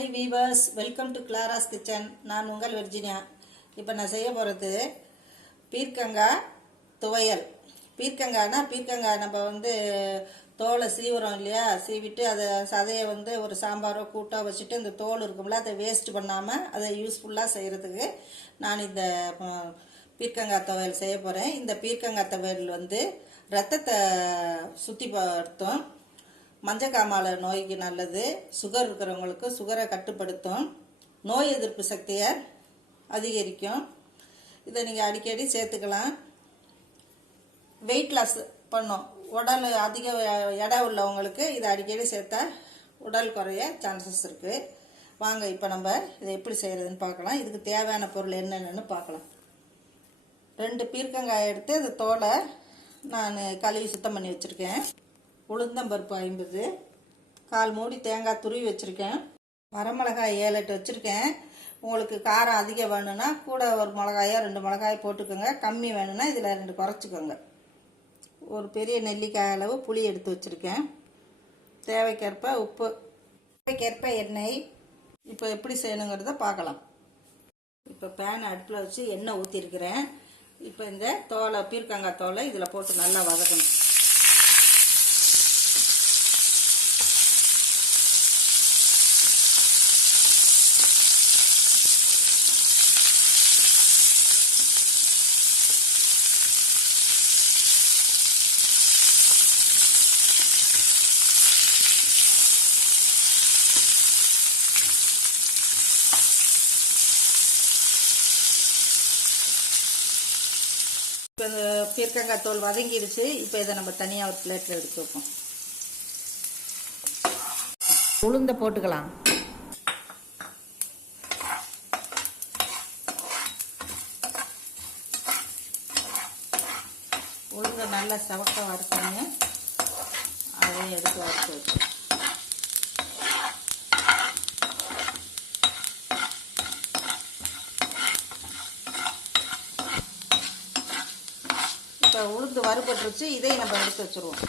Hi viewers, welcome to Clara's Kitchen. நான் உங்கள் Virginia. இப்போ நான் செய்ய போகிறது பீர்க்கங்காய் துவையல். பீர்க்கங்காய் நம்ம தோலை சீவுறோம் இல்லையா, சீவிட்டு அதை சதையை ஒரு சாம்பாரோ கூட்டோ வச்சுட்டு இந்த தோல் இருக்கும்ல அதை வேஸ்ட் பண்ணாமல் அதை யூஸ்ஃபுல்லாக செய்கிறதுக்கு நான் இந்த பீர்க்கங்காய் துவையல் செய்ய போகிறேன். இந்த பீர்க்கங்காய் துவையல் ரத்தத்தை சுத்திப்படுத்தும், மஞ்சக்காமால நோய்க்கு நல்லது, சுகர் இருக்கிறவங்களுக்கு சுகரை கட்டுப்படுத்தும், நோய் எதிர்ப்பு சக்தியை அதிகரிக்கும். இதை நீங்கள் அடிக்கடி சேர்த்துக்கலாம். வெயிட் லாஸ் பண்ணும், உடல் அதிக எடை உள்ளவங்களுக்கு இதை அடிக்கடி சேர்த்தா உடல் குறைய சான்சஸ் இருக்குது. வாங்க இப்போ நம்ம இதை எப்படி செய்கிறதுன்னு பார்க்கலாம். இதுக்கு தேவையான பொருள் என்னென்னு பார்க்கலாம். 2 பீர்க்கங்காய் எடுத்து அந்த தோலை நான் கழுவி சுத்தம் பண்ணி வச்சுருக்கேன். உளுந்தம்பருப்பு 50, 1/4 மூடி தேங்காய் துருவி வச்சுருக்கேன். வரமிளகாய் 7-8 வச்சுருக்கேன். உங்களுக்கு காரம் அதிகம் வேணும்னா கூட ஒரு மிளகாயோ 2 மிளகாய் போட்டுக்கோங்க. கம்மி வேணும்னா இதில் 2 குறைச்சிக்கோங்க. ஒரு பெரிய நெல்லிக்காய் அளவு புளி எடுத்து வச்சுருக்கேன். தேவைக்கேற்ப உப்பு, தேவைக்கேற்ப எண்ணெய். இப்போ எப்படி செய்யணுங்கிறத பார்க்கலாம். இப்போ பேனை அடுப்பில் வச்சு எண்ணெய் ஊற்றிருக்கிறேன். இப்போ இந்த தோலை பீர்க்கங்காய் தோலை இதில் போட்டு நல்லா வதக்கணும். இப்போ இந்த பீர்க்கங்காய் தோல் வதங்கிடுச்சு. இப்போ இதை நம்ம தனியாக ஒரு பிளேட்டில் எடுத்து வைப்போம். உளுந்த போட்டுக்கலாம். உளுந்த நல்லா சவக்க வறுத்தாங்க, அதையும் எடுத்து வறுத்து வச்சோம். இப்போ உளுந்து வறுபட்டுருச்சு, இதை நம்ம எடுத்து வச்சுருவோம்.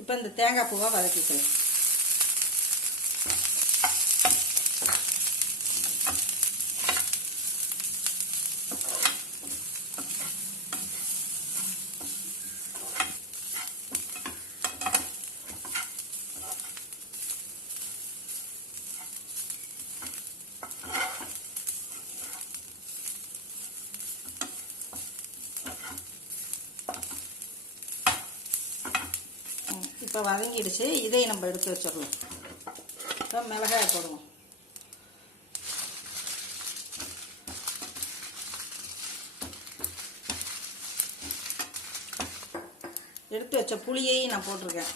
இப்போ இந்த தேங்காய் பூவை வதக்கிக்கலாம். இப்போ வதங்கிடுச்சு, இதை நம்ம எடுத்து வச்சிடலாம். இப்போ மிளகாய் போடுவோம். எடுத்து வச்ச புளியையும் நான் போட்டிருக்கேன்.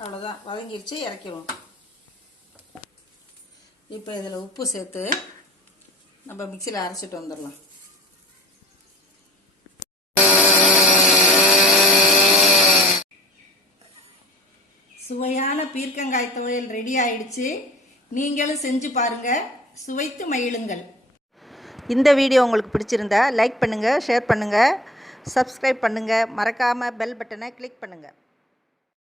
அவ்வளோதான், வதங்கிடுச்சு, இறக்கிடுவோம். இப்போ இதில் உப்பு சேர்த்து நம்ம மிக்சியில் அரைச்சிட்டு வந்துடலாம். சுவையான பீர்க்கங்காய் துவையல் ரெடி ஆயிடுச்சு. நீங்களும் செஞ்சு பாருங்க, சுவைத்து மகிழுங்கள். இந்த வீடியோ உங்களுக்கு பிடிச்சிருந்தா லைக் பண்ணுங்க, ஷேர் பண்ணுங்க, சப்ஸ்கிரைப் பண்ணுங்க, மறக்காம பெல் பட்டனை கிளிக் பண்ணுங்க.